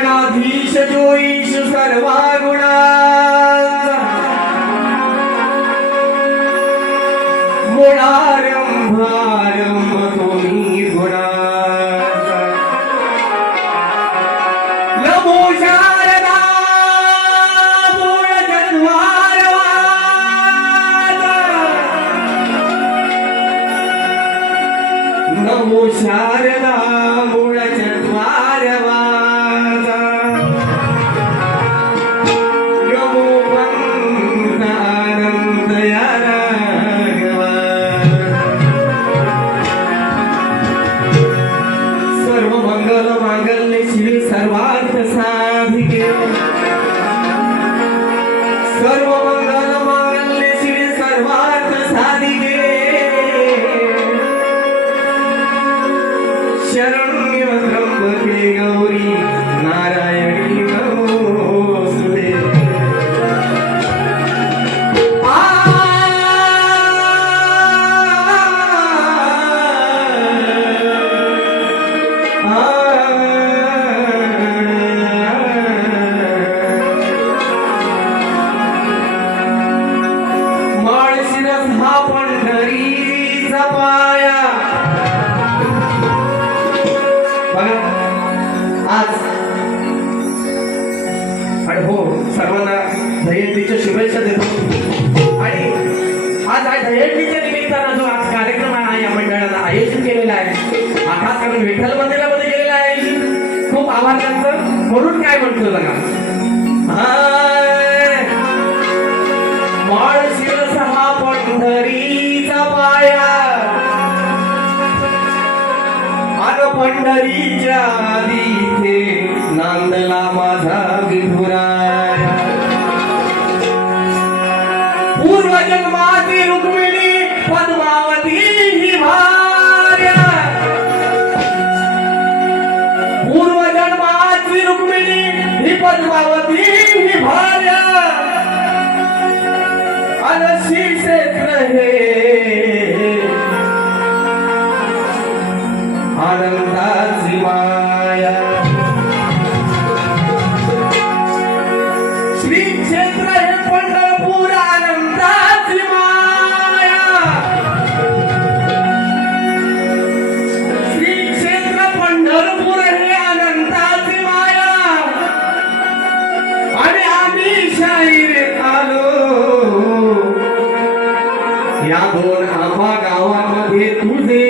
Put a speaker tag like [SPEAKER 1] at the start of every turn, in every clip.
[SPEAKER 1] गणाधीश पाया. बघा. आज आणि हो सर्वांना दहीहंडीच्या शुभेच्छा देतो. आणि आज आहे दहीहंडीच्या निमित्तानं जो आज कार्यक्रम आहे या मंडळानं आयोजित केलेला आहे. हा खास करून विठ्ठल मंदिरामध्ये गेलेला आहे. खूप आभार त्यांचं म्हणून काय म्हणतो बघा. हा पंढरीच्या इथे नांदला माझा विठुराया पूर्वजन्माची रुक्मिणी पद्मावती ही भार्या. पूर्वजन्माची रुक्मिणी ही पद्मावती ही भार्या. अनशी क्षेत्र हे आनंदाची माया श्री क्षेत्र हे पंढरपूर आनंदाची माया श्री क्षेत्र पंढरपूर हे आनंदाची माया आणि आम्ही शाहीर आलो या दोन आम्हा गावामध्ये तुझे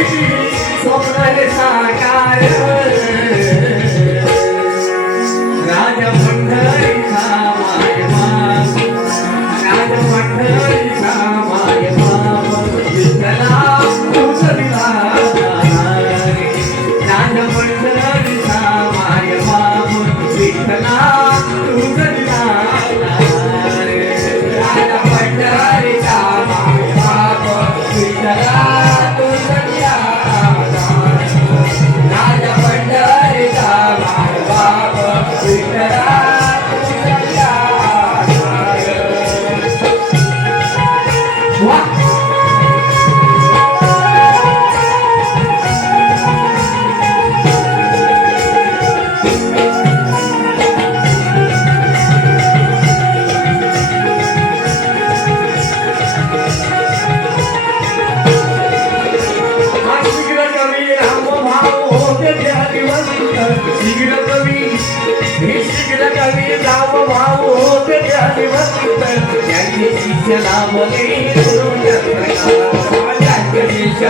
[SPEAKER 1] easy.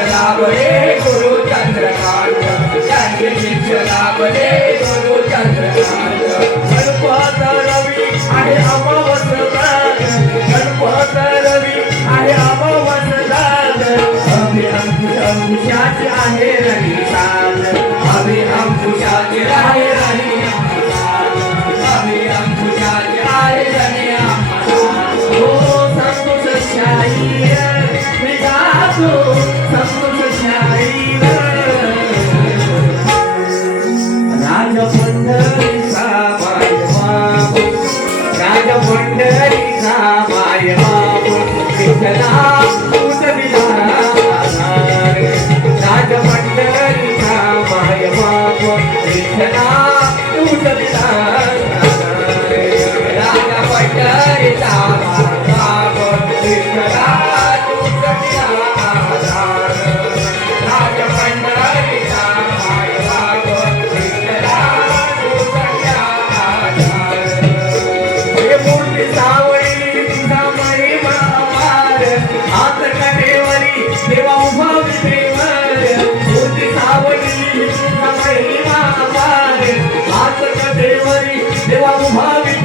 [SPEAKER 1] लाभले गुरु चंद्रकांत। त्यांचे शिष्य गुरु चंद्रकांत। रवी आहे अमावसदार गणपत रवी आहे अमावसदार अंशाचे आहे रविदार Deus sabe